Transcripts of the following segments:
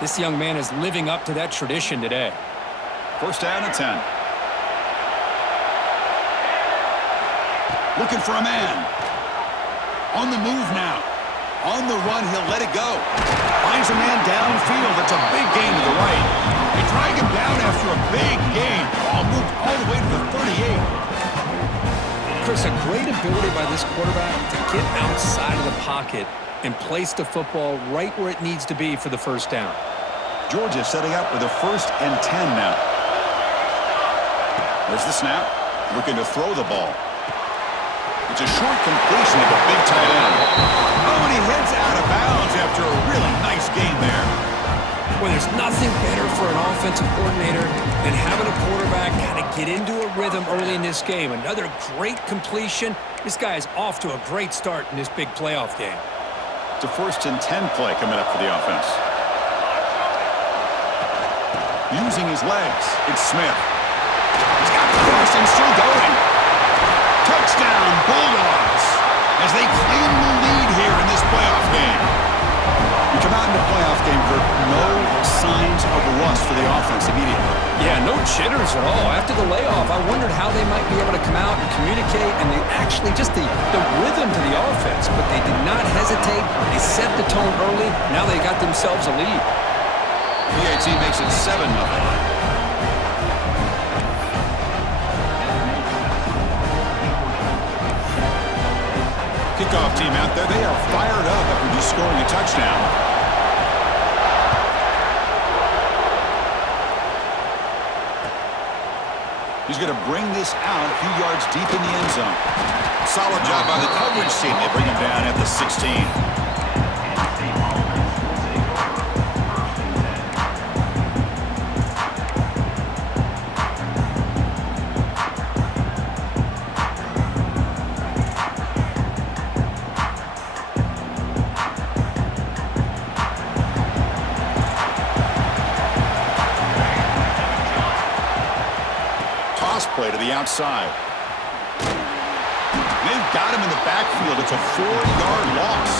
This young man is living up to that tradition today. First down and 10. Looking for a man. On the move now. On the run, he'll let it go. Finds a man downfield. That's a big gain to the right. They drag him down after a big gain. Ball moved all the way to the 38. Chris, a great ability by this quarterback to get outside of the pocket and place the football right where it needs to be for the first down. Georgia setting up for the 1st and 10 now. There's the snap. Looking to throw the ball. It's a short completion to the big tight end. Oh, and he heads out of bounds after a really nice game there. Well, there's nothing better for an offensive coordinator than having a quarterback kind of get into a rhythm early in this game. Another great completion. This guy is off to a great start in this big playoff game. It's a 1st and 10 play coming up for the offense. Using his legs, it's Smith. He's got the cross and still going. Touchdown, Bulldogs, as they claim the lead here in this playoff game. You come out in the playoff game for no signs of rust for the offense immediately. Yeah, no jitters at all. After the layoff, I wondered how they might be able to come out and communicate, and they actually just the rhythm to the offense, but they did not hesitate. They set the tone early. Now they got themselves a lead. PAT makes it 7-0. Kickoff team out there. They are fired up after just scoring a touchdown. He's going to bring this out a few yards deep in the end zone. Solid job by the coverage team. They bring him down at the 16. Play to the outside. They've got him in the backfield. It's a 4-yard loss.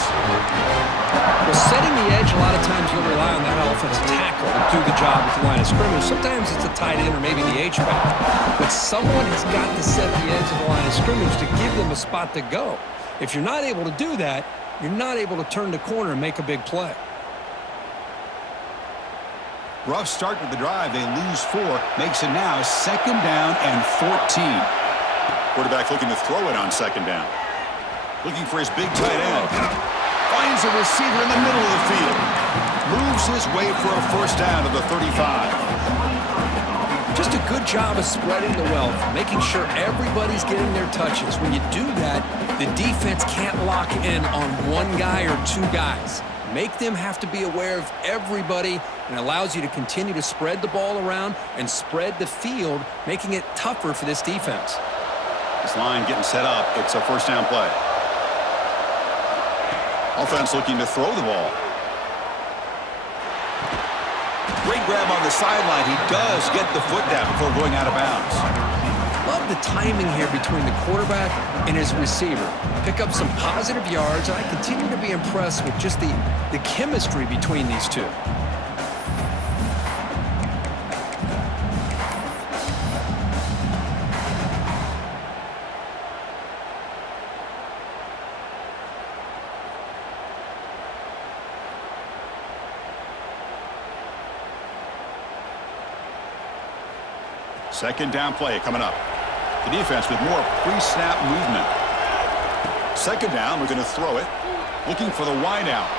Well, setting the edge, a lot of times you'll rely on that offensive tackle to do the job at the line of scrimmage. Sometimes it's a tight end or maybe the H-back. But someone has got to set the edge of the line of scrimmage to give them a spot to go. If you're not able to do that, you're not able to turn the corner and make a big play. Rough start to the drive. They lose 4. Makes it now 2nd down and 14. Quarterback looking to throw it on 2nd down. Looking for his big tight end. Finds a receiver in the middle of the field. Moves his way for a 1st down to the 35. Just a good job of spreading the wealth, making sure everybody's getting their touches. When you do that, the defense can't lock in on one guy or 2 guys. Make them have to be aware of everybody, and allows you to continue to spread the ball around and spread the field, making it tougher for this defense. This line getting set up. It's a 1st down play. Offense looking to throw the ball. Great grab on the sideline. He does get the foot down before going out of bounds. Love the timing here between the quarterback and his receiver. Pick up some positive yards, and I continue to be impressed with just the chemistry between these two. Second down play coming up. The defense with more pre-snap movement. 2nd down, we're going to throw it. Looking for the wide out.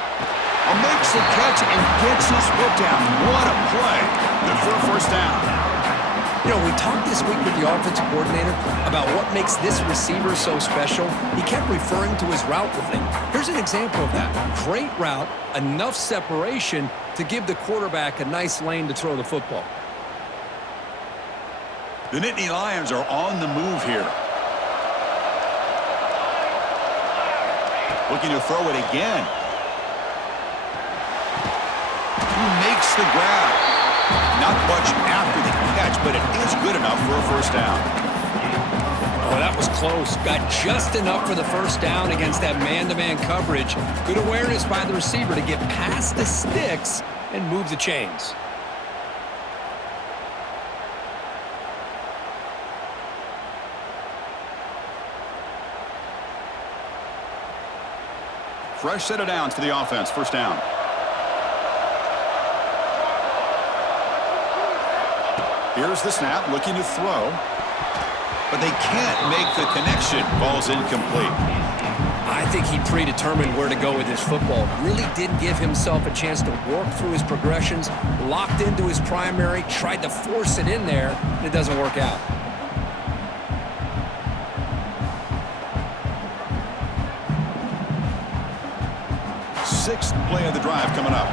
Makes the catch and gets his foot down. What a play. Good for a 1st down. You know, we talked this week with the offensive coordinator about what makes this receiver so special. He kept referring to his route running. Here's an example of that. Great route, enough separation to give the quarterback a nice lane to throw the football. The Nittany Lions are on the move here. Looking to throw it again. He makes the grab. Not much after the catch, but it is good enough for a 1st down. Oh, that was close. Got just enough for the 1st down against that man-to-man coverage. Good awareness by the receiver to get past the sticks and move the chains. Fresh set of downs for the offense. First down. Here's the snap, looking to throw. But they can't make the connection. Ball's incomplete. I think he predetermined where to go with his football. Really didn't give himself a chance to work through his progressions. Locked into his primary, tried to force it in there, and it doesn't work out. Sixth play of the drive coming up.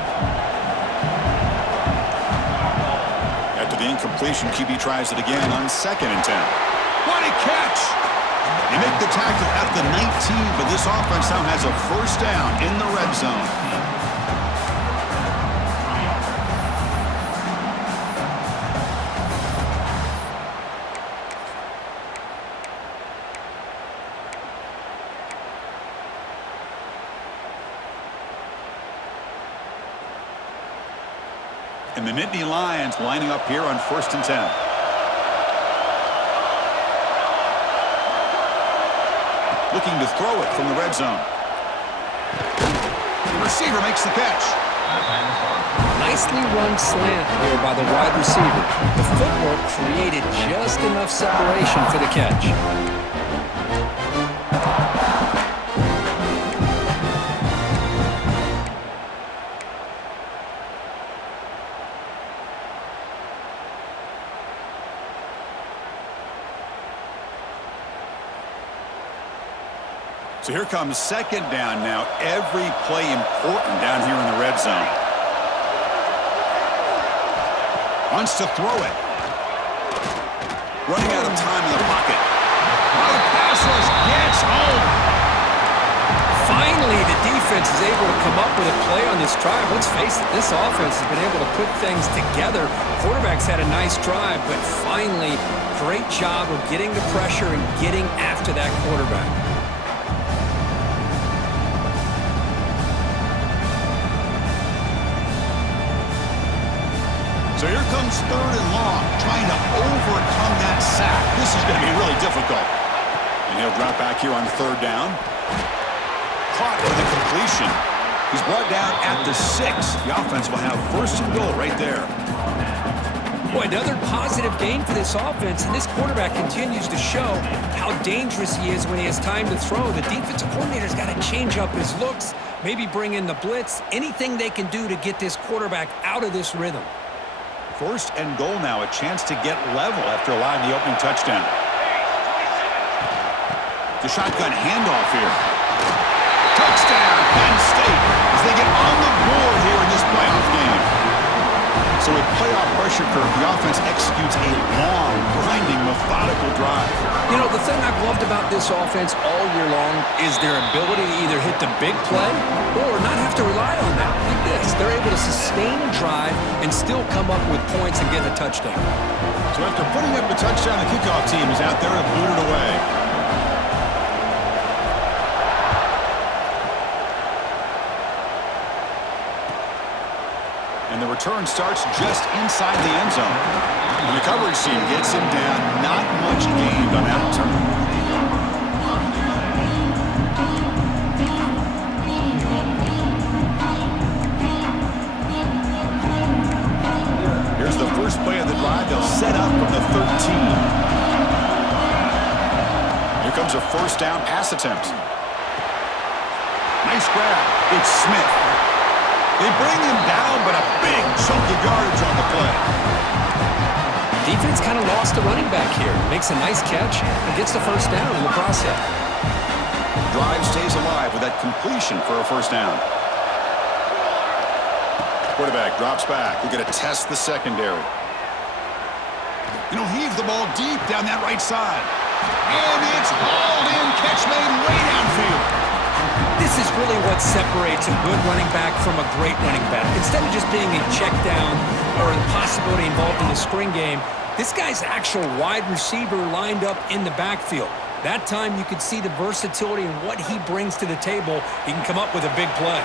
After the incompletion, QB tries it again on 2nd and 10. What a catch! They make the tackle at the 19, but this offense now has a first down in the red zone. And the Nittany Lions lining up here on 1st and 10. Looking to throw it from the red zone. The receiver makes the catch. Nicely run slant here by the wide receiver. The footwork created just enough separation for the catch. So here comes 2nd down now. Every play important down here in the red zone. Wants to throw it. Running out of time in the pocket. The pass rush gets home. Finally, the defense is able to come up with a play on this drive. Let's face it, this offense has been able to put things together. Quarterback's had a nice drive, but finally, great job of getting the pressure and getting after that quarterback. So here comes 3rd and long, trying to overcome that sack. This is going to be really difficult. And he'll drop back here on 3rd down. Caught for the completion. He's brought down at the 6. The offense will have 1st and goal right there. Boy, another positive gain for this offense, and this quarterback continues to show how dangerous he is when he has time to throw. The defensive coordinator's got to change up his looks, maybe bring in the blitz, anything they can do to get this quarterback out of this rhythm. 1st and goal now, a chance to get level after allowing the opening touchdown. The shotgun handoff here. Touchdown, Penn State, as they get on the board here in this playoff game. So with playoff pressure curve, the offense executes a long, grinding, methodical drive. You know, the thing I've loved about this offense all year long is their ability to either hit the big play or not have to rely on that. Like this, they're able to sustain a drive and still come up with points and get a touchdown. So after putting up the touchdown, the kickoff team is out there to boot it away. And the return starts just inside the end zone. And the coverage team gets him down. Not much gained on that return. Here's the first play of the drive. They'll set up from the 13. Here comes a 1st down pass attempt. Nice grab. It's Smith. They bring him down, but a big chunk of yardage on the play. Defense kind of lost a running back here. Makes a nice catch and gets the 1st down in the process. Drive stays alive with that completion for a 1st down. Quarterback drops back. We're going to test the secondary. Heave the ball deep down that right side. And it's hauled in. Catch made way downfield. This is really what separates a good running back from a great running back. Instead of just being a check down or the possibility involved in the screen game, this guy's actual wide receiver lined up in the backfield. That time you could see the versatility and what he brings to the table. He can come up with a big play.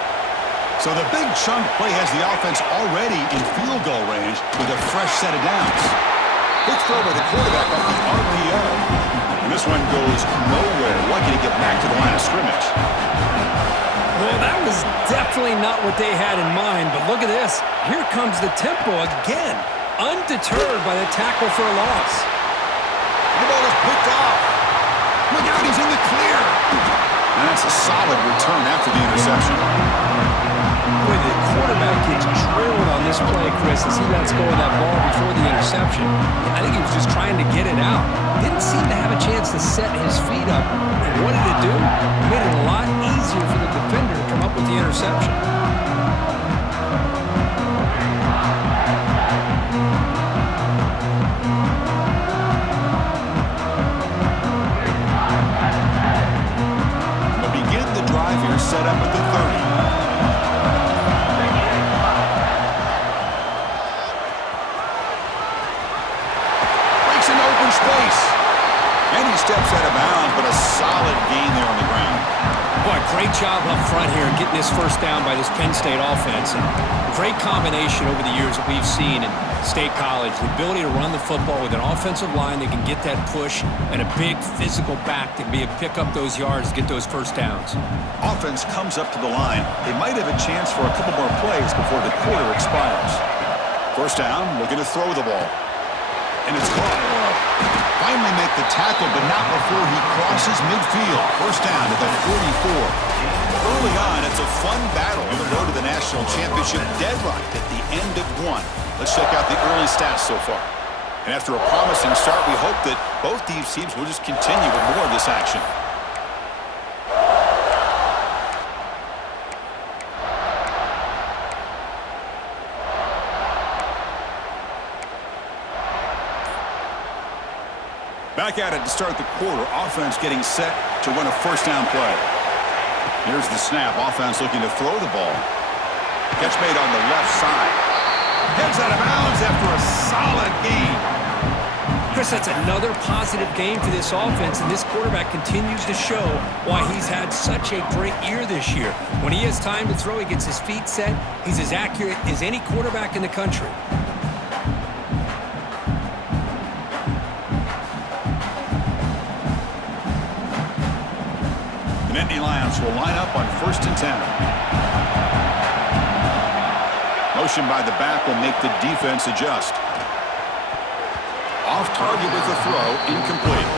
So the big chunk play has the offense already in field goal range with a fresh set of downs. Quick throw by the quarterback off the RPO. And this one goes nowhere. Lucky to get back to the line of scrimmage. Well, that was definitely not what they had in mind, but look at this. Here comes the tempo again, undeterred by the tackle for a loss. The ball is picked off. Look out, he's in the clear. And that's a solid return after the interception. Boy, the quarterback gets drilled on this play, Chris, as he lets go of that ball before the interception. I think he was just trying to get it out. Didn't seem to have a chance to set his feet up. And what did it do? It made it a lot easier for the defender to come up with the interception. They'll begin the drive here, set up at the 30. Space. And he steps out of bounds, but a solid gain there on the ground. Boy, great job up front here getting this first down by this Penn State offense. And great combination over the years that we've seen in State College. The ability to run the football with an offensive line that can get that push and a big physical back to be able to pick up those yards, get those first downs. Offense comes up to the line. They might have a chance for a couple more plays before the quarter expires. First down, looking to throw the ball. And it's caught. Finally make the tackle, but not before he crosses midfield. First down to the 44. Early on, it's a fun battle on the road to the national championship, deadlocked at the end of one. Let's check out the early stats so far. And after a promising start, we hope that both these teams will just continue with more of this action. Back at it to start the quarter. Offense getting set to run a first down play. Here's the snap. Offense looking to throw the ball. Catch made on the left side. Heads out of bounds after a solid gain. Chris, that's another positive game for this offense, and this quarterback continues to show why he's had such a great year this year. When he has time to throw, he gets his feet set. He's as accurate as any quarterback in the country. The Nittany Lions will line up on 1st and 10. Motion by the back will make the defense adjust. Off target with the throw, incomplete.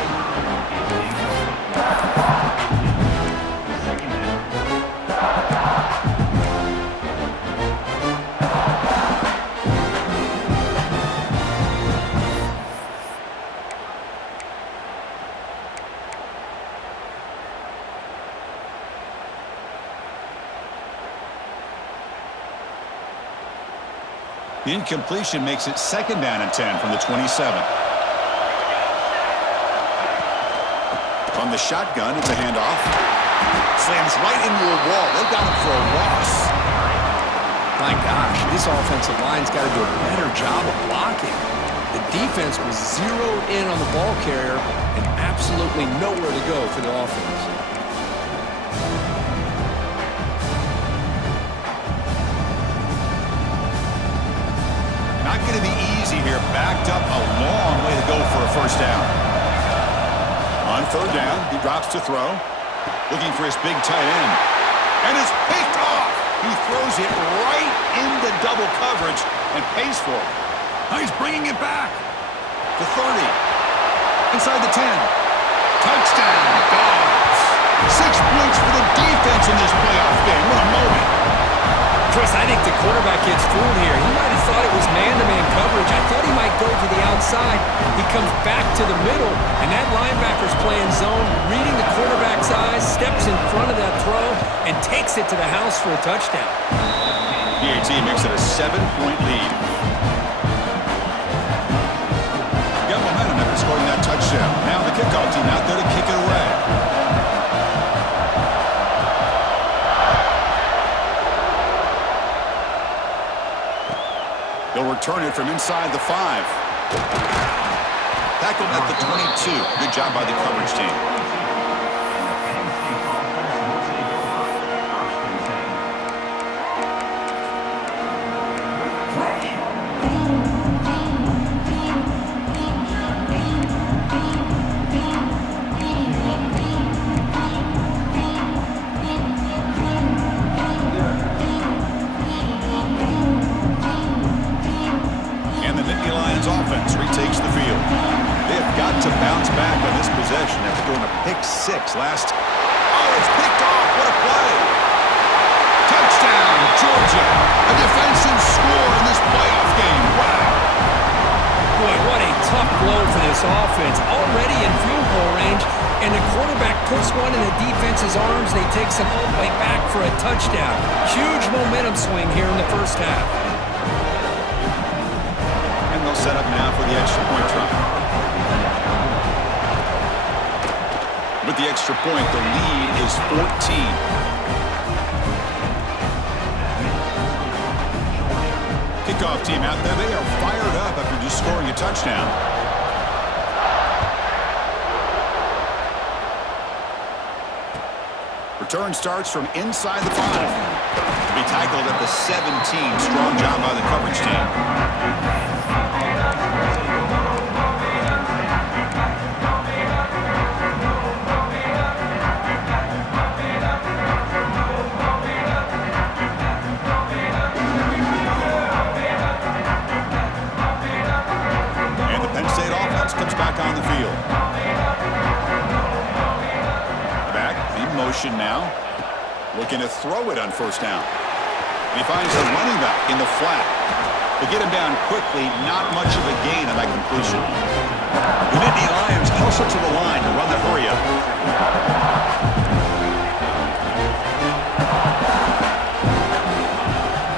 The incompletion makes it 2nd down and 10 from the 27. On the shotgun, it's a handoff. Slams right into a wall. They got him for a loss. My gosh, this offensive line's got to do a better job of blocking. The defense was zeroed in on the ball carrier and absolutely nowhere to go for the offense. Not going to be easy here. Backed up a long way to go for a first down. On 3rd down, he drops to throw. Looking for his big tight end. And it's picked off. He throws it right into double coverage and pays for it. Now he's bringing it back. The 30. Inside the 10. Touchdown, Dogs. 6 points for the defense in this playoff game. What a moment. Chris, I think the quarterback gets fooled here. He might have thought it was man-to-man coverage. I thought he might go to the outside. He comes back to the middle, and that linebacker's playing zone, reading the quarterback's eyes, steps in front of that throw, and takes it to the house for a touchdown. PAT makes it a 7-point lead. Got momentum after scoring that touchdown. Now the kickoff team out there to kick it away. They'll return it from inside the 5. Tackled at the 22. Good job by the coverage team. And the Nittany Lions offense retakes the field. They have got to bounce back on this possession after throwing a pick six last. Oh, it's picked off. What a play. Touchdown, Georgia. A defensive score in this playoff game. Wow. Boy, what a tough blow for this offense. Already in field goal range, and the quarterback puts one in the defense's arms. They takes him all the way back for a touchdown. Huge momentum swing here in the first half. And they'll set up now for the extra point try. With the extra point, the lead is 14. Kickoff team out there. They are fired up after just scoring a touchdown. Return starts from inside the 5. To be tackled at the 17. Strong job by the coverage team. Comes back on the field. Back in motion now. Looking to throw it on first down. And he finds the running back in the flat. To get him down quickly, not much of a gain on that completion. The Nittany Lions hustle to the line to run the hurry up.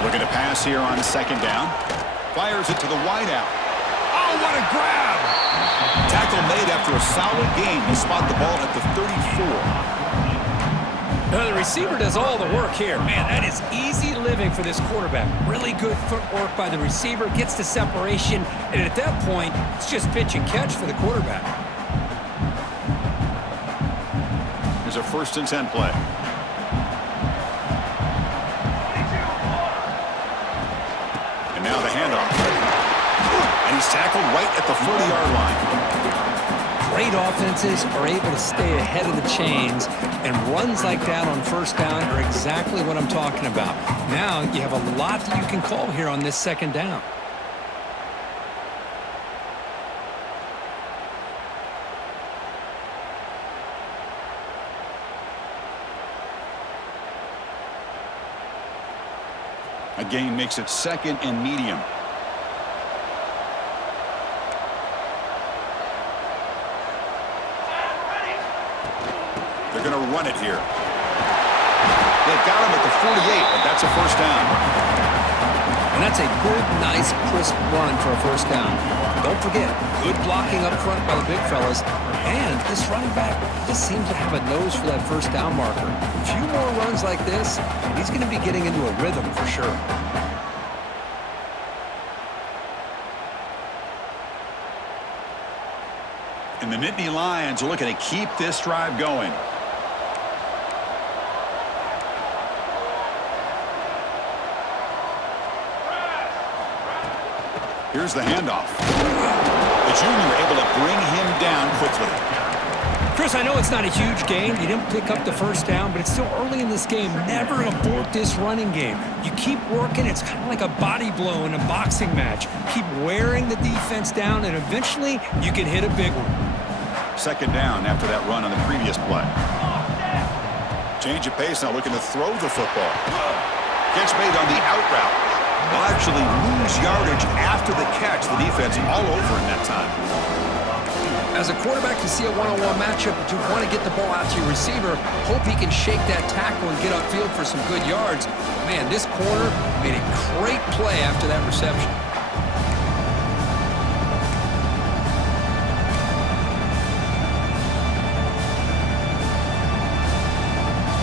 Looking to pass here on second down. Fires it to the wideout. Oh, what a grab! Tackle made after a solid gain to spot the ball at the 34. Now the receiver does all the work here. Man, that is easy living for this quarterback. Really good footwork by the receiver, gets the separation, and at that point, it's just pitch and catch for the quarterback. Here's a 1st and 10 play. And now the handoff. And he's tackled right at the 40-yard line. Great offenses are able to stay ahead of the chains, and runs like that on first down are exactly what I'm talking about. Now you have a lot that you can call here on this second down. A gain makes it 2nd and medium. They're going to run it here. They've got him at the 48, but that's a first down. And that's a good, nice, crisp run for a first down. Don't forget, good blocking up front by the big fellas. And this running back just seems to have a nose for that first down marker. A few more runs like this, and he's going to be getting into a rhythm for sure. And the Nittany Lions are looking to keep this drive going. Here's the handoff. The junior able to bring him down quickly. Chris, I know it's not a huge game. You didn't pick up the first down, but it's still early in this game. Never abort this running game. You keep working. It's kind of like a body blow in a boxing match. Keep wearing the defense down, and eventually you can hit a big one. 2nd down after that run on the previous play. Change of pace now, looking to throw the football. Gets made on the out route. Will actually lose yardage after the catch. The defense all over in that time. As a quarterback, you see a one-on-one matchup, but you want to get the ball out to your receiver. Hope he can shake that tackle and get upfield for some good yards. Man, this corner made a great play after that reception.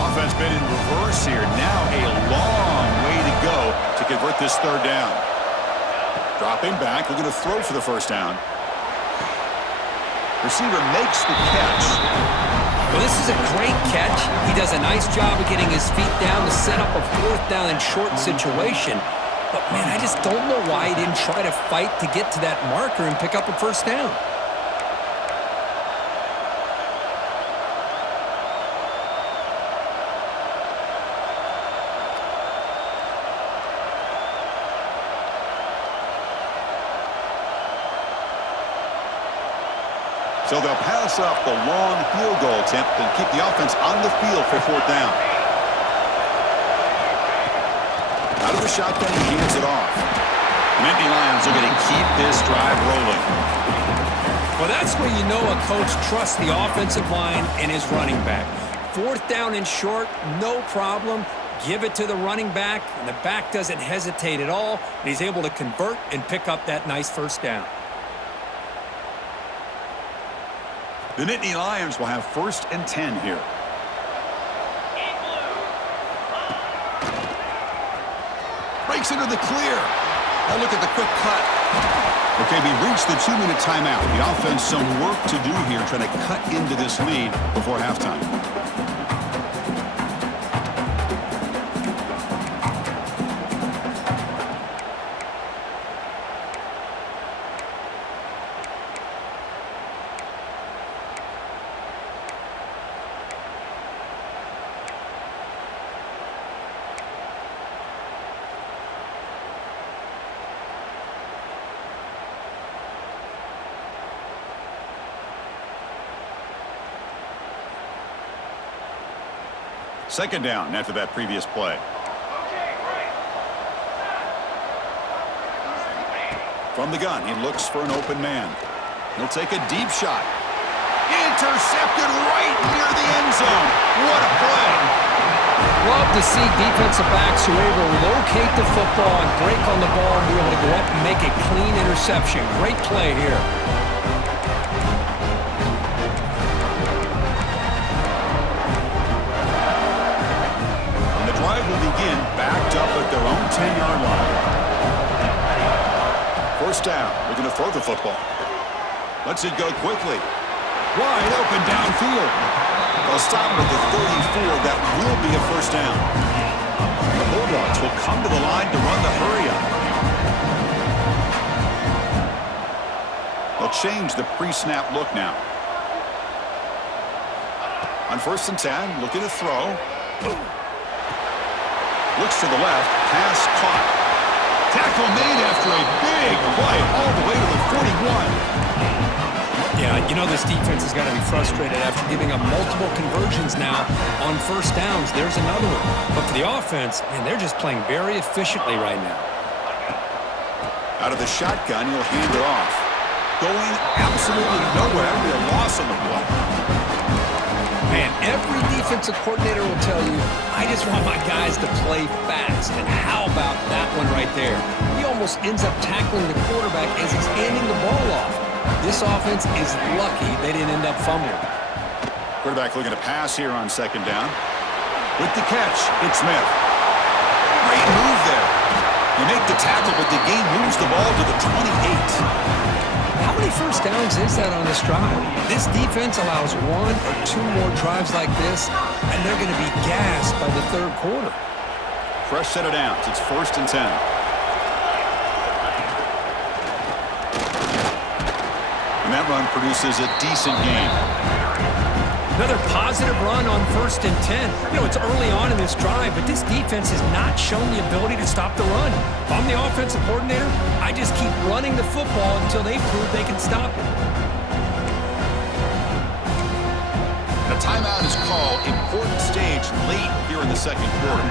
Offense been in reverse here. Now a long way to go to convert this 3rd down. Dropping back, looking to throw for the first down. Receiver makes the catch. Well, this is a great catch. He does a nice job of getting his feet down to set up a 4th down and short situation. But, man, I just don't know why he didn't try to fight to get to that marker and pick up a first down. So they'll pass up the long field goal attempt and keep the offense on the field for fourth down. Out of the shotgun, he hands it off. Nittany Lions are going to keep this drive rolling. Well, that's where you know a coach trusts the offensive line and his running back. Fourth down and short, no problem. Give it to the running back, and the back doesn't hesitate at all. And he's able to convert and pick up that nice first down. The Nittany Lions will have 1st and 10 here. Breaks into the clear. Now look at the quick cut. Okay, we reached the 2-minute timeout. The offense some work to do here trying to cut into this lead before halftime. Second down after that previous play. From the gun, he looks for an open man. He'll take a deep shot. Intercepted right near the end zone. What a play. Love to see defensive backs who are able to locate the football and break on the ball and be able to go up and make a clean interception. Great play here. Begin backed up at their own 10-yard line. First down. We're going to throw the football. Lets it go quickly. Wide open downfield. They'll stop at the 34. That will be a first down. The Bulldogs will come to the line to run the hurry-up. They'll change the pre-snap look now. On 1st and 10, looking to throw. Looks to the left, pass caught. Tackle made after a big play all the way to the 41. Yeah, you know this defense has got to be frustrated after giving up multiple conversions now on first downs. There's another one. But for the offense, man, they're just playing very efficiently right now. Out of the shotgun, he'll hand it off. Going absolutely nowhere. A loss on the play. Man, every defensive coordinator will tell you, I just want my guys to play fast. And how about that one right there? He almost ends up tackling the quarterback as he's handing the ball off. This offense is lucky they didn't end up fumbling. Quarterback looking to pass here on second down. With the catch, it's Smith. Great move there. You make the tackle, but the game moves the ball to the 28. How many first downs is that on this drive? This defense allows 1 or 2 more drives like this, and they're going to be gassed by the third quarter. Fresh set of downs. It's 1st and 10. And that run produces a decent gain. Another positive run on 1st and 10. You know, it's early on in this drive, but this defense has not shown the ability to stop the run. If I'm the offensive coordinator, I just keep running the football until they prove they can stop it. A timeout is called. Important stage late here in the second quarter.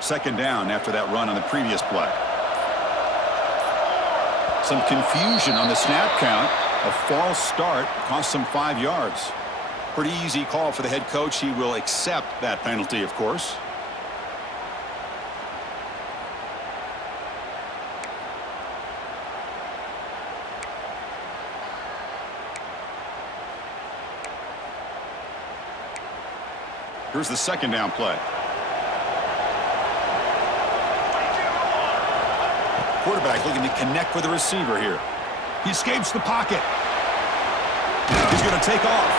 Second down after that run on the previous play. Some confusion on the snap count. A false start cost them 5 yards. Pretty easy call for the head coach. He will accept that penalty, of course. Here's the second down play. Quarterback looking to connect with the receiver here. He escapes the pocket. He's going to take off.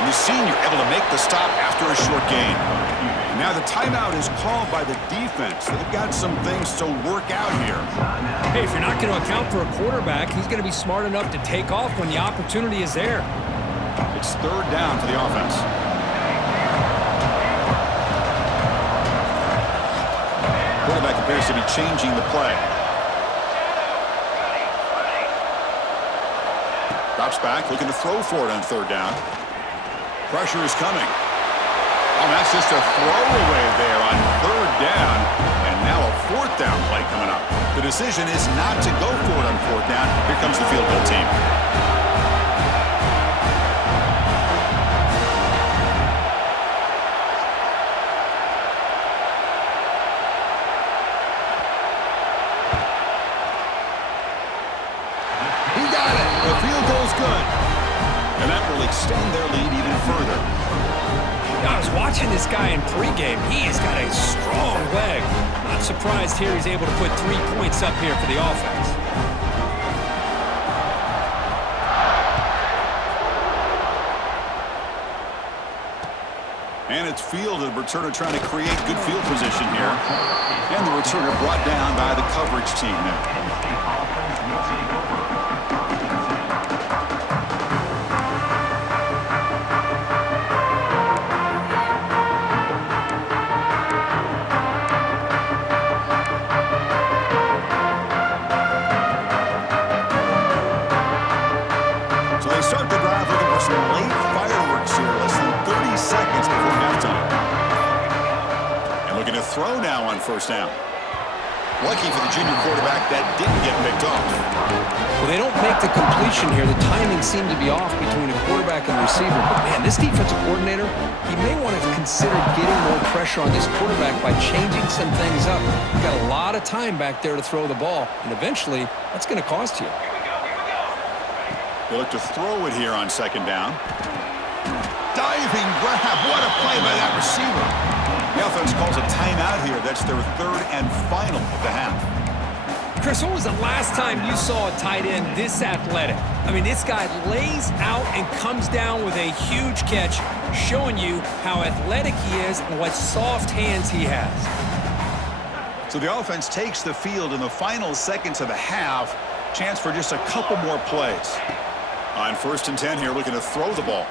And the senior able to make the stop after a short gain. Now the timeout is called by the defense. They've got some things to work out here. Hey, if you're not going to account for a quarterback, he's going to be smart enough to take off when the opportunity is there. It's third down for the offense. Quarterback appears to be changing the play. Drops back, looking to throw for it on third down. Pressure is coming. Oh, that's just a throwaway there on third down. And now a fourth down play coming up. The decision is not to go for it on fourth down. Here comes the field goal team. He got it. The field goal's good. And that will extend their lead even further. I was watching this guy in pregame. He has got a strong leg. Not surprised here he's able to put 3 points up here for the offense. And it's fielded. Returner trying to create good field position here. And the returner brought down by the coverage team there. Throw now on first down. Lucky for the junior quarterback that didn't get picked off. Well, they don't make the completion here. The timing seemed to be off between a quarterback and the receiver. But, man, this defensive coordinator, he may want to consider getting more pressure on this quarterback by changing some things up. You've got a lot of time back there to throw the ball, and eventually that's going to cost you. They look to throw it here on second down. Diving grab. What a play by that receiver. The offense calls a timeout here. That's their third and final of the half. Chris, when was the last time you saw a tight end this athletic? I mean, this guy lays out and comes down with a huge catch, showing you how athletic he is and what soft hands he has. So the offense takes the field in the final seconds of the half. Chance for just a couple more plays. On first and 10 here, looking to throw the ball.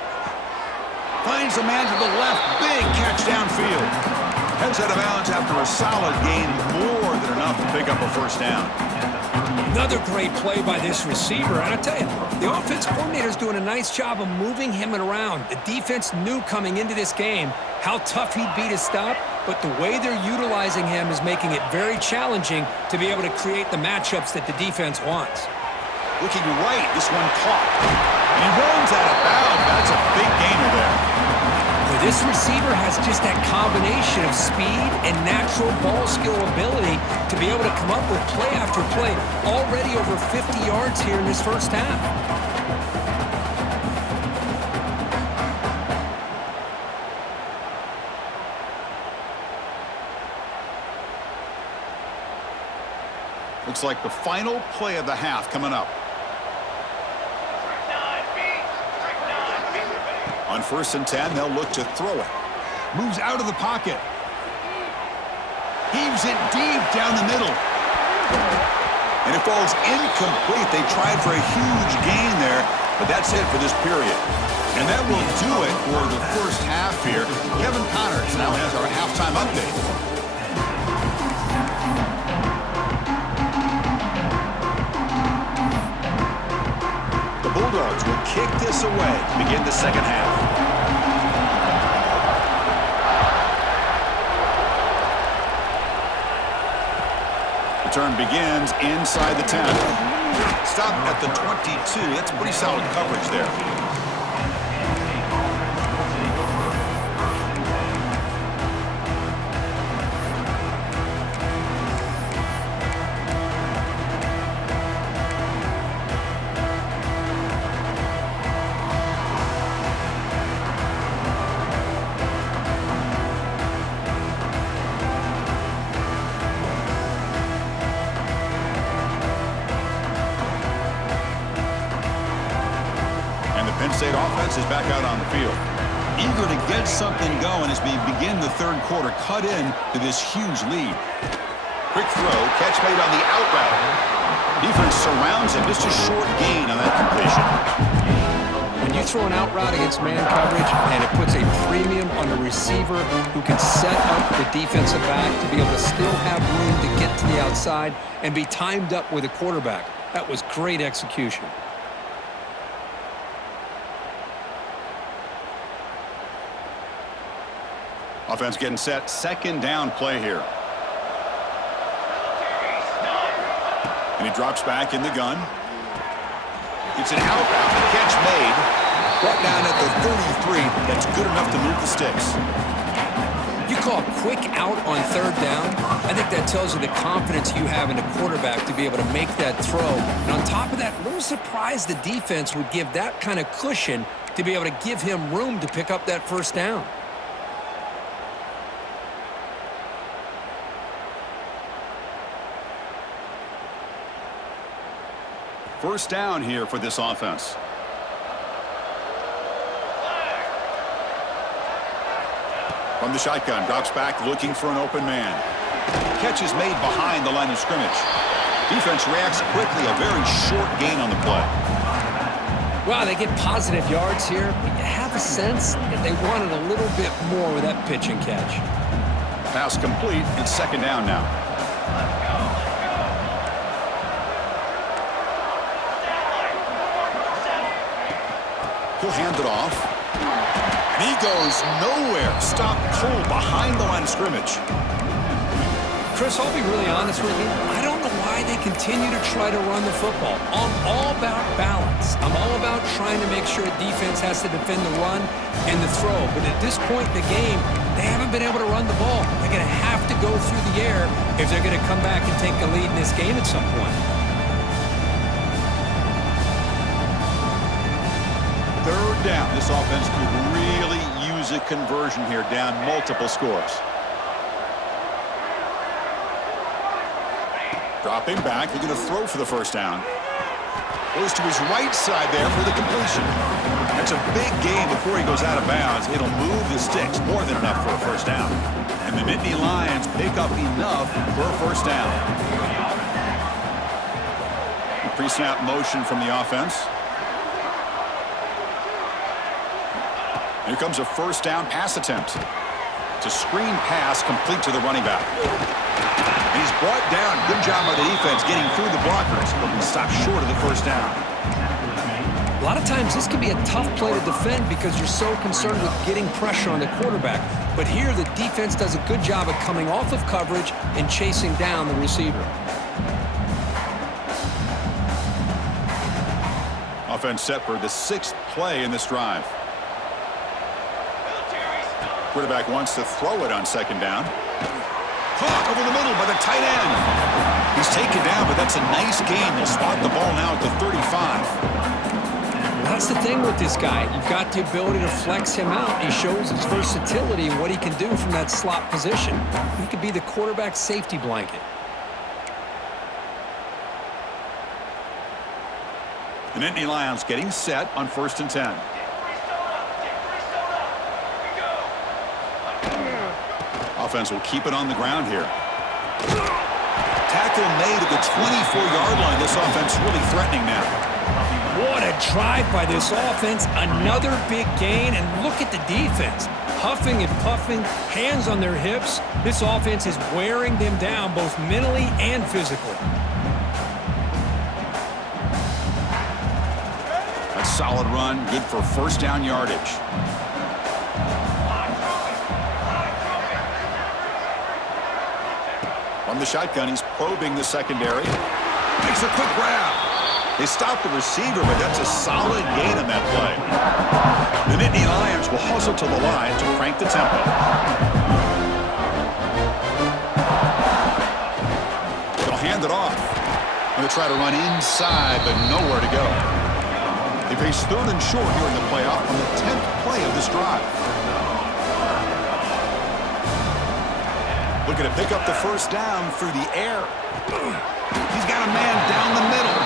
Finds a man to the left. Big catch downfield. Heads out of bounds after a solid gain, more than enough to pick up a first down. Another great play by this receiver. And I tell you, the offense coordinator's doing a nice job of moving him around. The defense knew coming into this game how tough he'd be to stop, but the way they're utilizing him is making it very challenging to be able to create the matchups that the defense wants. Looking right, this one caught. And he runs out of bounds. That's a big gainer there. This receiver has just that combination of speed and natural ball skill ability to be able to come up with play after play. Already over 50 yards here in this first half. Looks like the final play of the half coming up. On first and 10, they'll look to throw it. Moves out of the pocket. Heaves it deep down the middle. And it falls incomplete. They tried for a huge gain there, but that's it for this period. And that will do it for the first half here. Kevin Connors now has our halftime update. Bulldogs will kick this away to begin the second half. The turn begins inside the 10. Stop at the 22. That's pretty solid coverage there. offense is back out on the field. Eager to get something going as we begin the third quarter. Cut in to this huge lead. Quick throw, catch made on the out route. Defense surrounds him. Just a short gain on that completion. When you throw an out route against man coverage, and it puts a premium on the receiver who can set up the defensive back to be able to still have room to get to the outside and be timed up with a quarterback. That was great execution. Offense getting set. Second down play here. And he drops back in the gun. It's an out route. The catch made. Brought down at the 33. That's good enough to move the sticks. You call a quick out on third down. I think that tells you the confidence you have in the quarterback to be able to make that throw. And on top of that, a little surprised the defense would give that kind of cushion to be able to give him room to pick up that first down. First down here for this offense. From the shotgun, drops back looking for an open man. Catch is made behind the line of scrimmage. Defense reacts quickly, a very short gain on the play. Well, they get positive yards here, but you have a sense that they wanted a little bit more with that pitch and catch. Pass complete. It's second down now. He'll hand it off. And he goes nowhere. Stopped cold behind the line of scrimmage. Chris, I'll be really honest with you. I don't know why they continue to try to run the football. I'm all about balance. I'm all about trying to make sure a defense has to defend the run and the throw. But at this point in the game, they haven't been able to run the ball. They're going to have to go through the air if they're going to come back and take the lead in this game at some point. Third down. This offense could really use a conversion here, down multiple scores. Dropping back, looking to throw for the first down. Goes to his right side there for the completion. That's a big gain before he goes out of bounds. It'll move the sticks, more than enough for a first down. And the Nittany Lions pick up enough for a first down. Pre-snap motion from the offense. Here comes a first down pass attempt. It's a screen pass complete to the running back. And he's brought down. Good job by the defense getting through the blockers, but he stopped short of the first down. A lot of times this can be a tough play to defend because you're so concerned with getting pressure on the quarterback. But here the defense does a good job of coming off of coverage and chasing down the receiver. Offense set for the sixth play in this drive. Quarterback wants to throw it on second down. Caught over the middle by the tight end. He's taken down, but that's a nice gain. They'll spot the ball now at the 35. Well, that's the thing with this guy. You've got the ability to flex him out. He shows his versatility and what he can do from that slot position. He could be the quarterback safety blanket. The Nittany Lions getting set on 1st and 10. Offense will keep it on the ground here. Tackle made at the 24-yard line. This offense really threatening now. What a drive by this offense. Another big gain, and look at the defense. Huffing and puffing, hands on their hips. This offense is wearing them down both mentally and physically. A solid run, good for first down yardage. From the shotgun, he's probing the secondary. Makes a quick grab. They stop the receiver, but that's a solid gain on that play. The Nittany Lions will hustle to the line to crank the tempo. They'll hand it off. And they try to run inside, but nowhere to go. They face 3rd and short here in the playoff on the 10th play of this drive. Looking to pick up the first down through the air. He's got a man down the middle.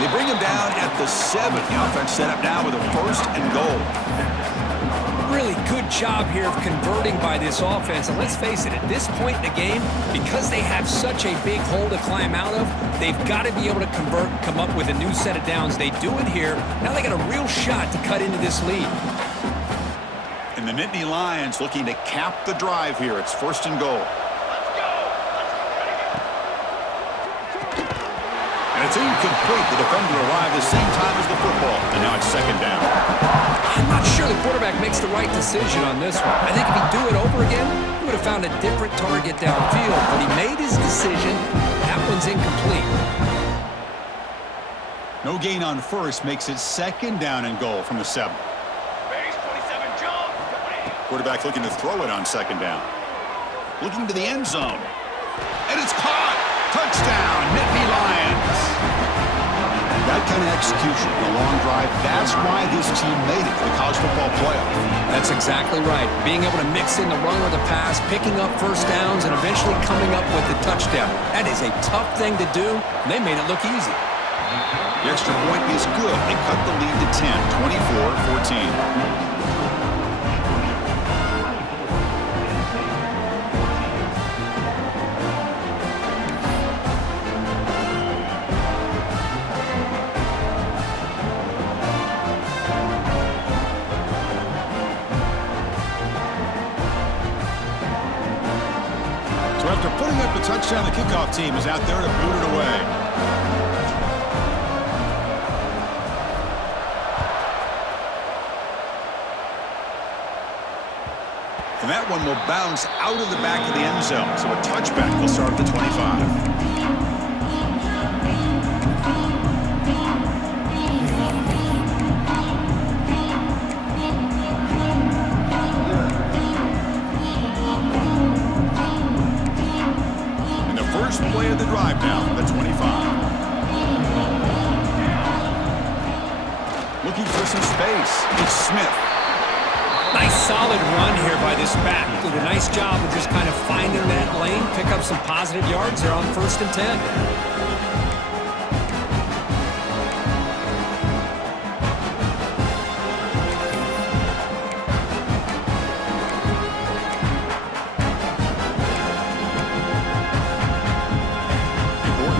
They bring him down at the 7. The offense set up now with a 1st and goal. Really good job here of converting by this offense. And let's face it, at this point in the game, because they have such a big hole to climb out of, they've got to be able to convert, come up with a new set of downs. They do it here. Now they got a real shot to cut into this lead. And the Nittany Lions looking to cap the drive here. It's 1st and goal. And it's incomplete. The defender arrived the same time as the football. And now it's 2nd down. I'm not sure the quarterback makes the right decision on this one. I think if he'd do it over again, he would have found a different target downfield. But he made his decision. That one's incomplete. No gain on 1st makes it 2nd down and goal from the 7. Quarterback looking to throw it on 2nd down. Looking to the end zone. And it's caught! Touchdown, Nittany Lions! That kind of execution in a long drive, that's why this team made it to the college football playoff. That's exactly right. Being able to mix in the run with the pass, picking up 1st downs, and eventually coming up with the touchdown. That is a tough thing to do, and they made it look easy. The extra point is good. They cut the lead to 10, 24-14. So after putting up the touchdown, the kickoff team is out there to boot it away. And that one will bounce out of the back of the end zone. So a touchback will start at the 25. First play of the drive now from the 25. Looking for some space. It's Smith. Nice solid run here by this back. Did a nice job of just kind of finding that lane, pick up some positive yards there on 1st and 10.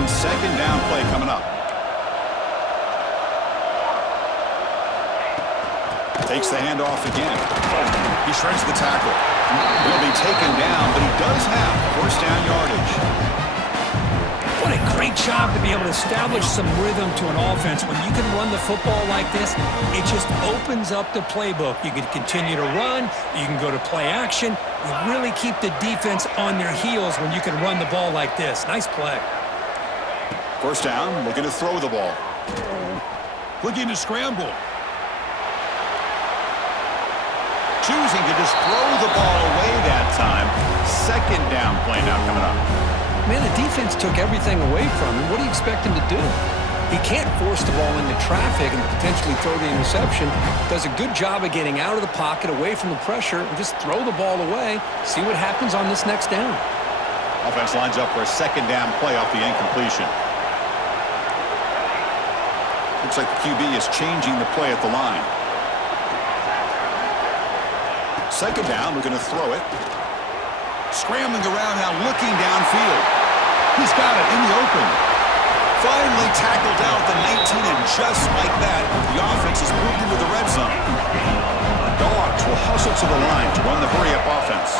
Second down play coming up. Takes the handoff again. He shreds the tackle. He'll be taken down, but he does have 1st down yardage. What a great job to be able to establish some rhythm to an offense. When you can run the football like this, it just opens up the playbook. You can continue to run. You can go to play action. You really keep the defense on their heels when you can run the ball like this. Nice play. 1st down, looking to throw the ball. Looking to scramble. Choosing to just throw the ball away that time. 2nd down play now coming up. Man, the defense took everything away from him. What do you expect him to do? He can't force the ball into traffic and potentially throw the interception. Does a good job of getting out of the pocket, away from the pressure, and just throw the ball away. See what happens on this next down. Offense lines up for a 2nd down play off the incompletion. Looks like the QB is changing the play at the line. 2nd down, we're going to throw it. Scrambling around now, looking downfield. He's got it in the open. Finally tackled out the 19, and just like that, the offense has moved into the red zone. Dogs will hustle to the line to run the hurry-up offense.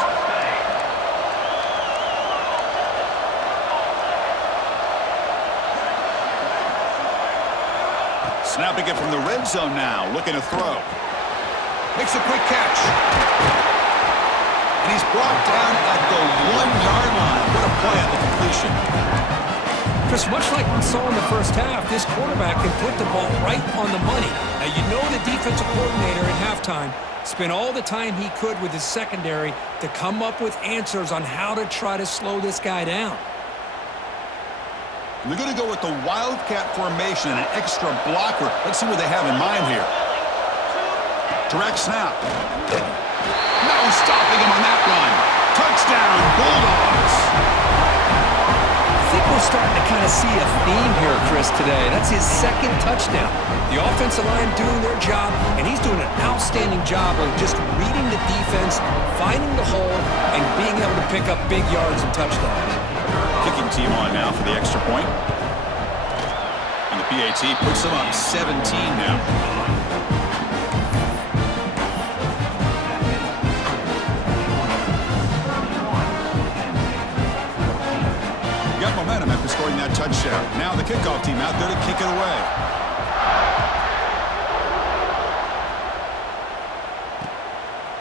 Snapping it from the red zone now, looking to throw. Makes a quick catch. And he's brought down at the 1-yard line. What a play at the completion. Chris, much like we saw in the first half, this quarterback can put the ball right on the money. Now, you know the defensive coordinator at halftime spent all the time he could with his secondary to come up with answers on how to try to slow this guy down. They're going to go with the Wildcat formation and an extra blocker. Let's see what they have in mind here. Direct snap. No stopping him on that run. Touchdown, Bulldogs. I think we're starting to kind of see a theme here, Chris, today. That's his second touchdown. The offensive line doing their job, and he's doing an outstanding job of just reading the defense, finding the hole, and being able to pick up big yards and touchdowns. Kicking team on now for the extra point. And the PAT puts them up 17 now. Got momentum after scoring that touchdown. Now the kickoff team out there to kick it away.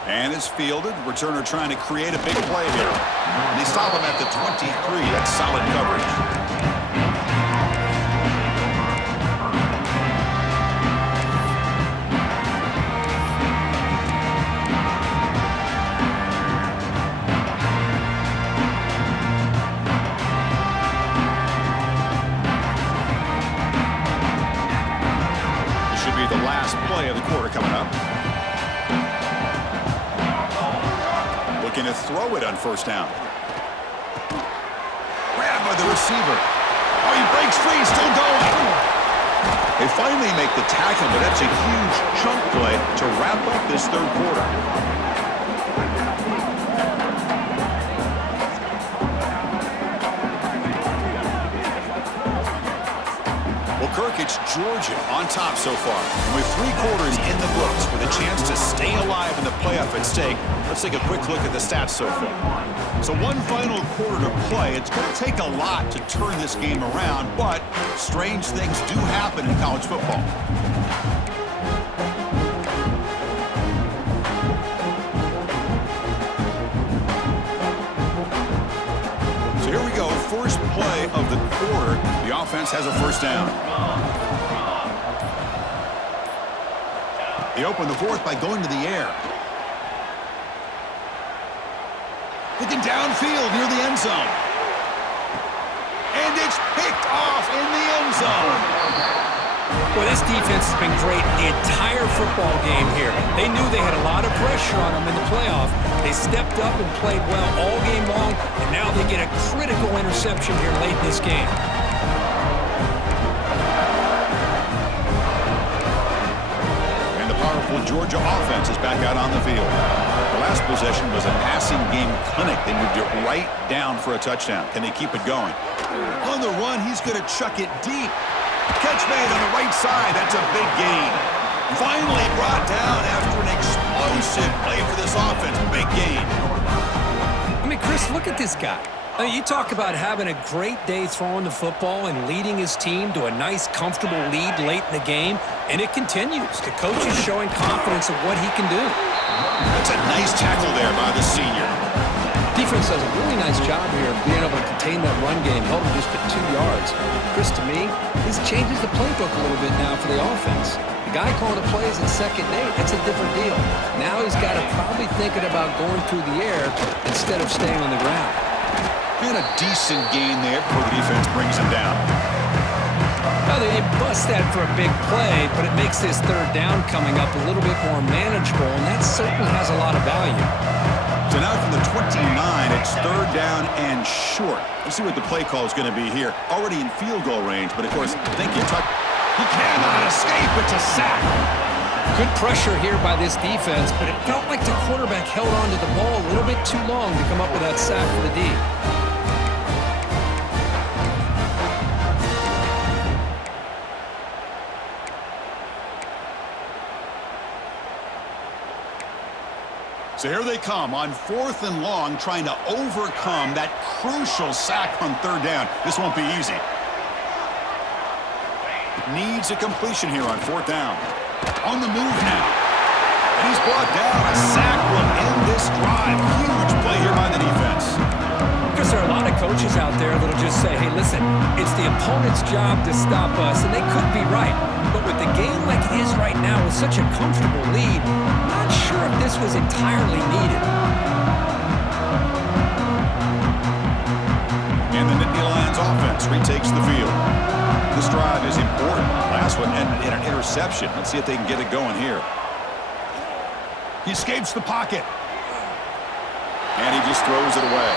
And it's fielded. Returner trying to create a big play here. And they stop him at the 23. That's solid coverage. This should be the last play of the quarter coming up. Looking to throw it on first down. Grabbed by the receiver. Oh, he breaks free, still going. They finally make the tackle, but that's a huge chunk play to wrap up this third quarter. Well, Kirk, it's Georgia on top so far. With 3 quarters in the books, with a chance to stay alive in the playoff at stake, let's take a quick look at the stats so far. So one final quarter to play. It's going to take a lot to turn this game around, but strange things do happen in college football. So here we go, first play of the quarter. The offense has a first down. They open the fourth by going to the air. Looking downfield near the end zone. And it's picked off in the end zone. Well, this defense has been great the entire football game here. They knew they had a lot of pressure on them in the playoff. They stepped up and played well all game long, and now they get a critical interception here late in this game. And the powerful Georgia offense is back out on the field. The last possession was a passing game clinic. They moved it right down for a touchdown. Can they keep it going? On the run, he's going to chuck it deep. Catch made on the right side. That's a big gain. Finally brought down after an explosive play for this offense. Big gain. I mean, Chris, look at this guy. I mean, you talk about having a great day throwing the football and leading his team to a nice, comfortable lead late in the game, and it continues. The coach is showing confidence of what he can do. That's a nice tackle there by the senior. Defense does a really nice job here of being able to contain that run game, held him just at 2 yards. Chris, to me, this changes the playbook a little bit now for the offense. The guy calling the plays at 2nd and 8, that's a different deal. Now he's got to probably thinking about going through the air instead of staying on the ground. And a decent gain there before the defense brings him down. Well, they didn't bust that for a big play, but it makes this third down coming up a little bit more manageable, and that certainly has a lot of value. So now from the 29, it's third down and short. Let's see what the play call is going to be here. Already in field goal range, but of course, think you touch. He cannot escape. It's a sack. Good pressure here by this defense, but it felt like the quarterback held on to the ball a little bit too long to come up with that sack for the D. So here they come on 4th and long, trying to overcome that crucial sack on third down. This won't be easy. Needs a completion here on 4th down. On the move now. And he's brought down. A sack will end this drive. Huge play here by the defense. Because there are a lot of coaches out there that'll just say, hey, listen, it's the opponent's job to stop us, and they could be right. But with the game like it is right now with such a comfortable lead, not sure if this was entirely needed. And the Nittany Lions offense retakes the field. This drive is important. Last one ended in an interception. Let's see if they can get it going here. He escapes the pocket. And he just throws it away.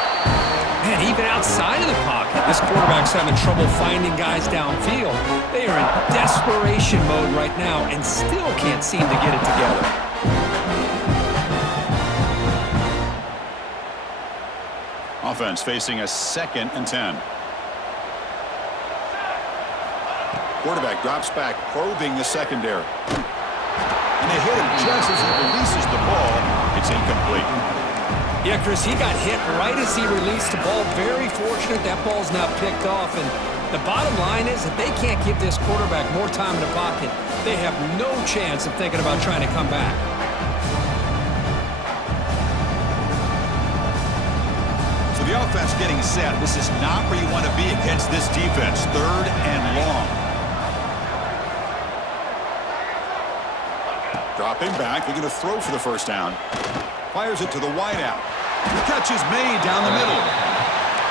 Man, And even outside of the pocket, this quarterback's having trouble finding guys downfield. They are in desperation mode right now and still can't seem to get it together. Offense facing a 2nd and 10. Quarterback drops back, probing the secondary. And they hit him just as he releases the ball. It's incomplete. Yeah, Chris, he got hit right as he released the ball. Very fortunate that ball's now picked off. And the bottom line is that they can't give this quarterback more time in the pocket. They have no chance of thinking about trying to come back. So the offense getting set. This is not where you want to be against this defense. 3rd and long. Dropping back, looking to throw for the first down. Fires it to the wideout. The catch is made down the middle.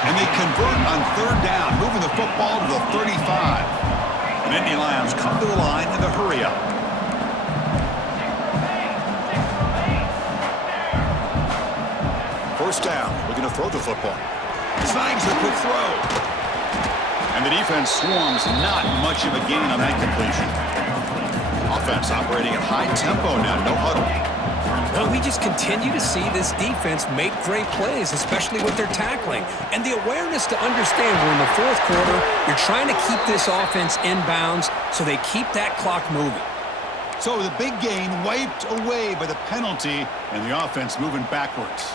And they convert on 3rd down, moving the football to the 35. And Indy Lions come to the line in the hurry-up. First down, looking to throw the football. Snags the quick throw. And the defense swarms, not much of a gain on that completion. Offense operating at high tempo now, no huddle. Well, we just continue to see this defense make great plays, especially with their tackling. And the awareness to understand we're in the 4th quarter, you're trying to keep this offense in bounds so they keep that clock moving. So the big gain wiped away by the penalty, and the offense moving backwards.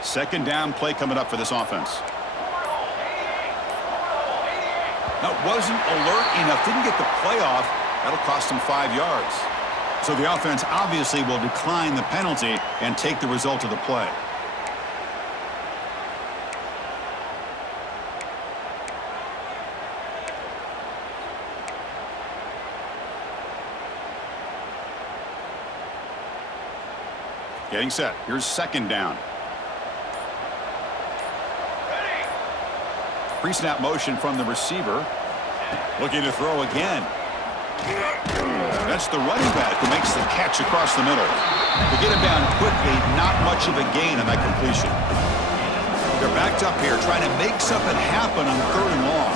Second down play coming up for this offense. That wasn't alert enough. Didn't get the play off. That'll cost him 5 yards. So the offense obviously will decline the penalty and take the result of the play. Getting set. Here's 2nd down. Pre-snap motion from the receiver. Looking to throw again. That's the running back who makes the catch across the middle. To get him down quickly, not much of a gain on that completion. They're backed up here trying to make something happen on 3rd and long.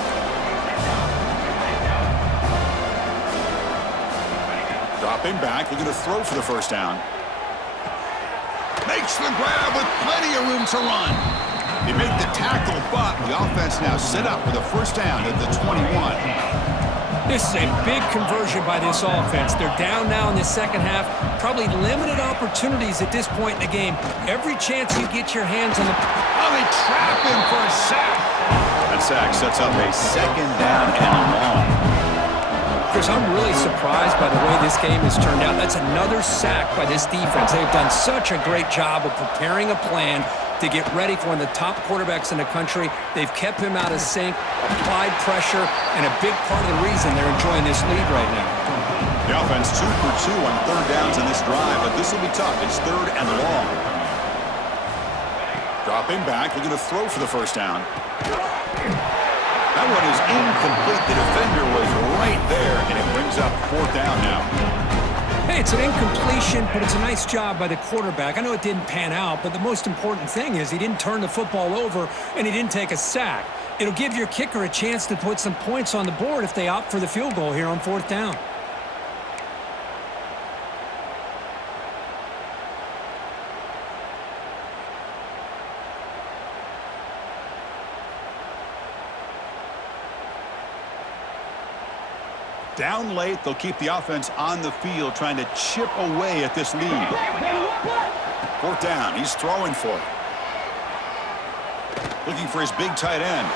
Dropping back, looking to throw for the first down. Makes the grab with plenty of room to run. They make the tackle, but the offense now set up with a first down at the 21. This is a big conversion by this offense. They're down now in the 2nd half. Probably limited opportunities at this point in the game. Every chance you get your hands on the... Oh, they trap him for a sack. That sack sets up a 2nd down and long. Chris, I'm really surprised by the way this game has turned out. That's another sack by this defense. They've done such a great job of preparing a plan to get ready for one of the top quarterbacks in the country. They've kept him out of sync, applied pressure, and a big part of the reason they're enjoying this lead right now. The offense 2 for 2 on 3rd downs in this drive, but this will be tough. It's 3rd and long. Dropping back, looking to throw for the first down. That one is incomplete. The defender was right there, and it brings up 4th down now. Hey, it's an incompletion, but it's a nice job by the quarterback. I know it didn't pan out, but the most important thing is he didn't turn the football over and he didn't take a sack. It'll give your kicker a chance to put some points on the board if they opt for the field goal here on 4th down. Down late, they'll keep the offense on the field, trying to chip away at this lead. 4th down, he's throwing for it. Looking for his big tight end.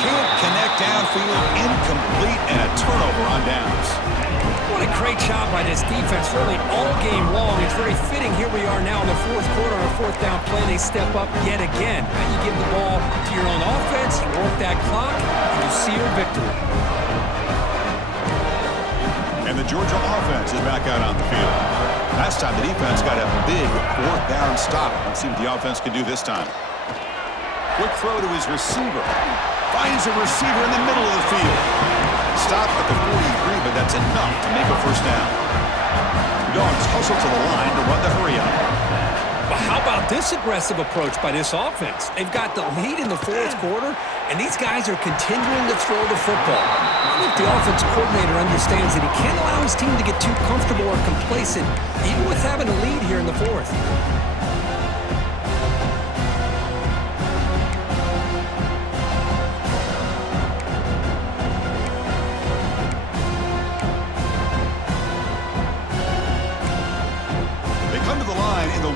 Can't connect downfield, incomplete, and a turnover on downs. What a great job by this defense, really all game long. It's very fitting. Here we are now in the 4th quarter on a 4th down play. They step up yet again. Now you give the ball to your own offense, you work that clock, and you see your victory. And the Georgia offense is back out on the field. Last time the defense got a big 4th down stop. Let's see what the offense can do this time. Quick throw to his receiver. Finds a receiver in the middle of the field. Stop at the 43, but that's enough to make a first down. Dogs hustle to the line to run the hurry up. But how about this aggressive approach by this offense? They've got the lead in the fourth quarter, and these guys are continuing to throw the football. I wonder if the offense coordinator understands that he can't allow his team to get too comfortable or complacent, even with having a lead here in the fourth.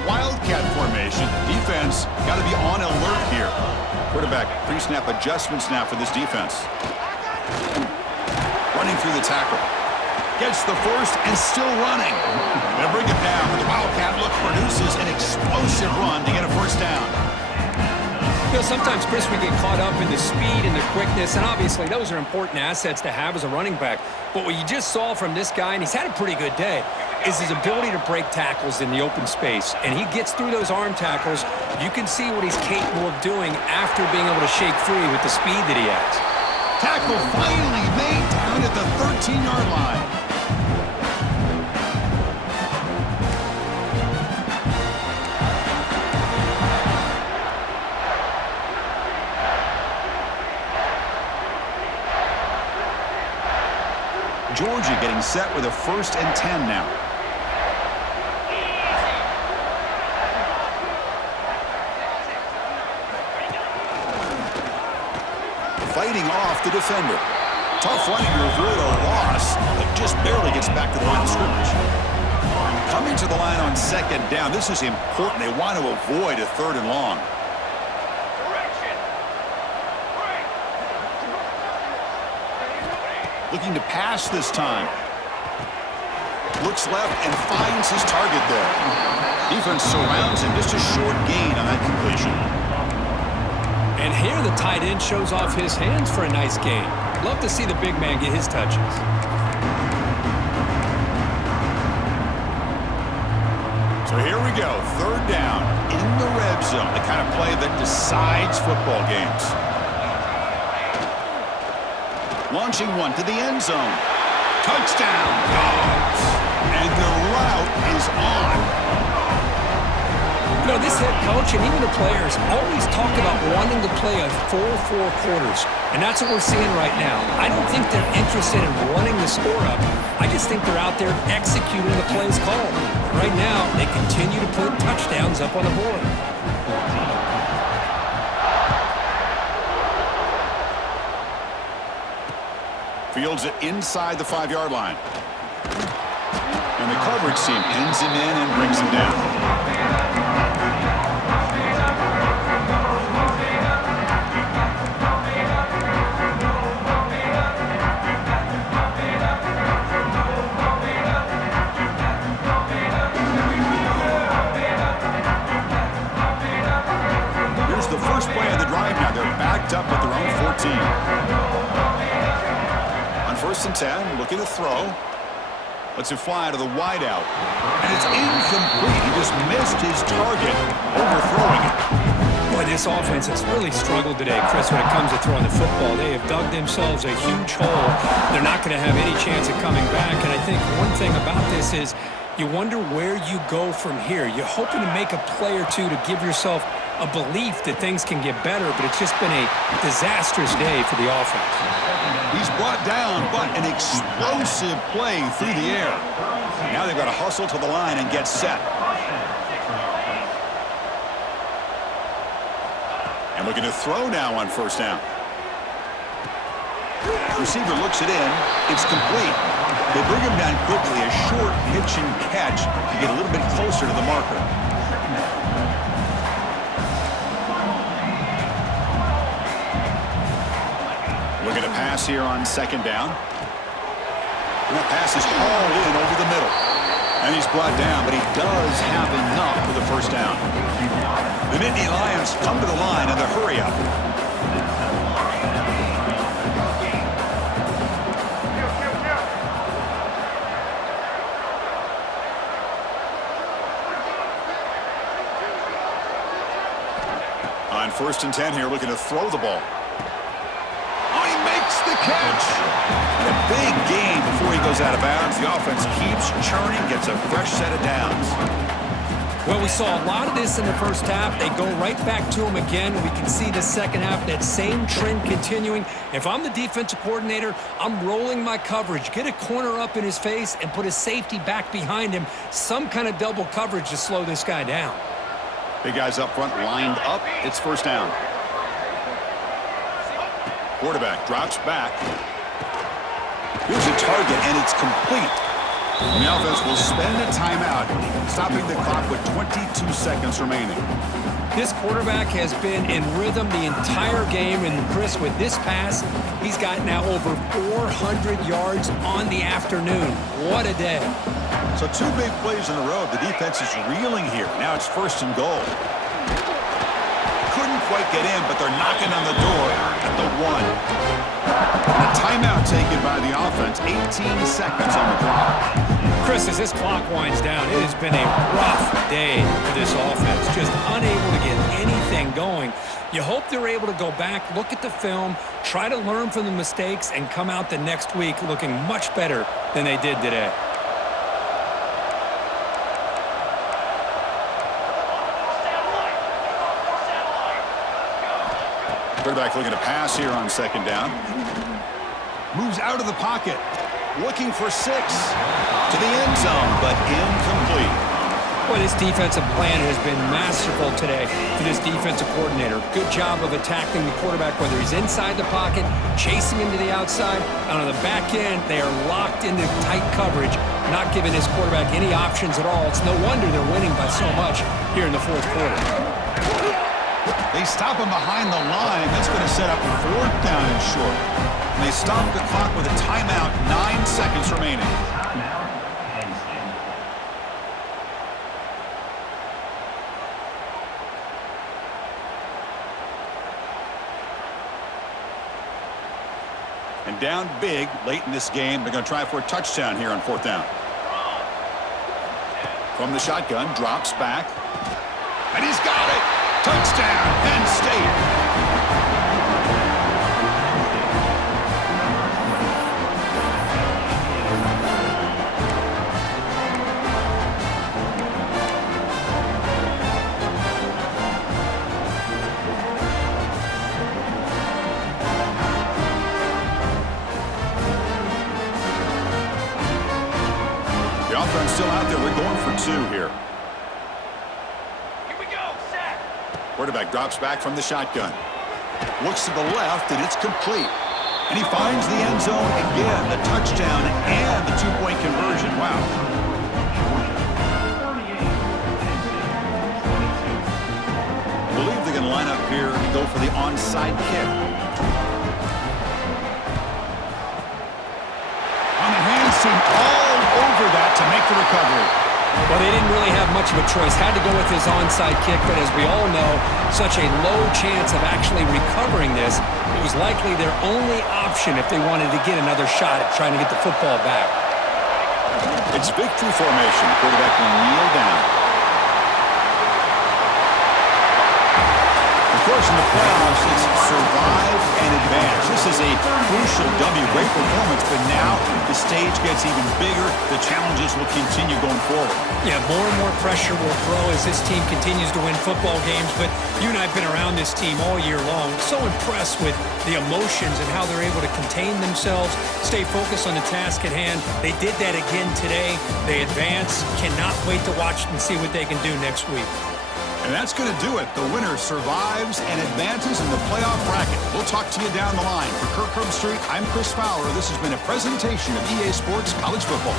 Wildcat formation. Defense got to be on alert here. Quarterback pre-snap adjustments now for this defense. Running through the tackle. Gets the first and still running. They'll bring it down, but the Wildcat look produces an explosive run to get a first down. You know, sometimes, Chris, we get caught up in the speed and the quickness, and obviously those are important assets to have as a running back. But what you just saw from this guy, and he's had a pretty good day, is his ability to break tackles in the open space. And he gets through those arm tackles. You can see what he's capable of doing after being able to shake free with the speed that he has. Tackle finally made down at the 13-yard line. Georgia getting set with a 1st and 10 now. Fighting off the defender. Tough running to avoid a loss, but just barely gets back to the line of scrimmage. Coming to the line on 2nd down. This is important. They want to avoid a 3rd and long. Looking to pass this time. Looks left and finds his target there. Defense surrounds him. Just a short gain on that completion. And here the tight end shows off his hands for a nice gain. Love to see the big man get his touches. So here we go. 3rd down in the red zone. The kind of play that decides football games. Launching one to the end zone. Touchdown, Dogs. And the route is on. You know, this head coach and even the players always talk about wanting to play a full 4 quarters. And that's what we're seeing right now. I don't think they're interested in running the score up. I just think they're out there executing the plays called. Right now, they continue to put touchdowns up on the board. Fields it inside the 5-yard line. And the coverage team pins him in and brings him down. Here's the first play of the drive now. They're backed up at their own 14. 1st and 10, looking to throw. Lets it fly to the wideout. And it's incomplete. He just missed his target, overthrowing it. Boy, this offense has really struggled today, Chris, when it comes to throwing the football. They have dug themselves a huge hole. They're not going to have any chance of coming back. And I think one thing about this is you wonder where you go from here. You're hoping to make a play or two to give yourself a belief that things can get better, but it's just been a disastrous day for the offense. He's brought down, but an explosive play through the air. Now they've got to hustle to the line and get set. And looking to throw now on 1st down. Receiver looks it in. It's complete. They bring him down quickly. A short pitch and catch to get a little bit closer to the marker. Looking to pass here on 2nd down. And that pass is hauled in over the middle. And he's brought down, but he does have enough for the 1st down. The Nittany Lions come to the line in the hurry up. On 1st and 10 here, looking to throw the ball. Oh, he makes the catch. And a big gain before he goes out of bounds. The offense keeps churning, gets a fresh set of downs. Well, we saw a lot of this in the first half. They go right back to him again. We can see the second half, that same trend continuing. If I'm the defensive coordinator, I'm rolling my coverage. Get a corner up in his face and put a safety back behind him. Some kind of double coverage to slow this guy down. Big guys up front lined up. It's 1st down. Quarterback drops back. Here's a target, and it's complete. And the offense will spend a timeout, stopping the clock with 22 seconds remaining. This quarterback has been in rhythm the entire game, and Chris, with this pass, he's got now over 400 yards on the afternoon. What a day. So 2 big plays in a row. The defense is reeling here. Now it's 1st and goal. Couldn't quite get in, but they're knocking on the door at the 1. And a timeout taken by the offense. 18 seconds on the clock. Chris, as this clock winds down, it has been a rough day for this offense. Just unable to get anything going. You hope they're able to go back, look at the film, try to learn from the mistakes, and come out the next week looking much better than they did today. Quarterback looking to pass here on 2nd down. Moves out of the pocket. Looking for 6. To the end zone, but incomplete. Boy, this defensive plan has been masterful today for this defensive coordinator. Good job of attacking the quarterback, whether he's inside the pocket, chasing him to the outside. And on the back end, they are locked into tight coverage, not giving his quarterback any options at all. It's no wonder they're winning by so much here in the 4th quarter. They stop him behind the line. That's going to set up 4th down and short. And they stop the clock with a timeout. 9 seconds remaining. And down big late in this game. They're going to try for a touchdown here on 4th down. From the shotgun, drops back. And he's got it. Touchdown, Penn State. The offense still out there. They're going for 2 here. Quarterback drops back from the shotgun. Looks to the left, and it's complete. And he finds the end zone again. The touchdown and the 2-point conversion. Wow. I believe they're going to line up here and go for the onside kick. On the hands team all over that to make the recovery. Well, they didn't really have much of a choice. Had to go with his onside kick, but as we all know, such a low chance of actually recovering this. It was likely their only option if they wanted to get another shot at trying to get the football back. It's victory formation. Quarterback will kneel down. Of course, in the playoffs, it's survive and advance. This is a crucial W. Great performance, but now the stage gets even bigger. The challenges will continue going forward. Yeah, more and more pressure will grow as this team continues to win football games, but you and I have been around this team all year long. So impressed with the emotions and how they're able to contain themselves, stay focused on the task at hand. They did that again today. They advance. Cannot wait to watch and see what they can do next week. And that's going to do it. The winner survives and advances in the playoff bracket. We'll talk to you down the line. For Kirk Herbstreit, I'm Chris Fowler. This has been a presentation of EA Sports College Football.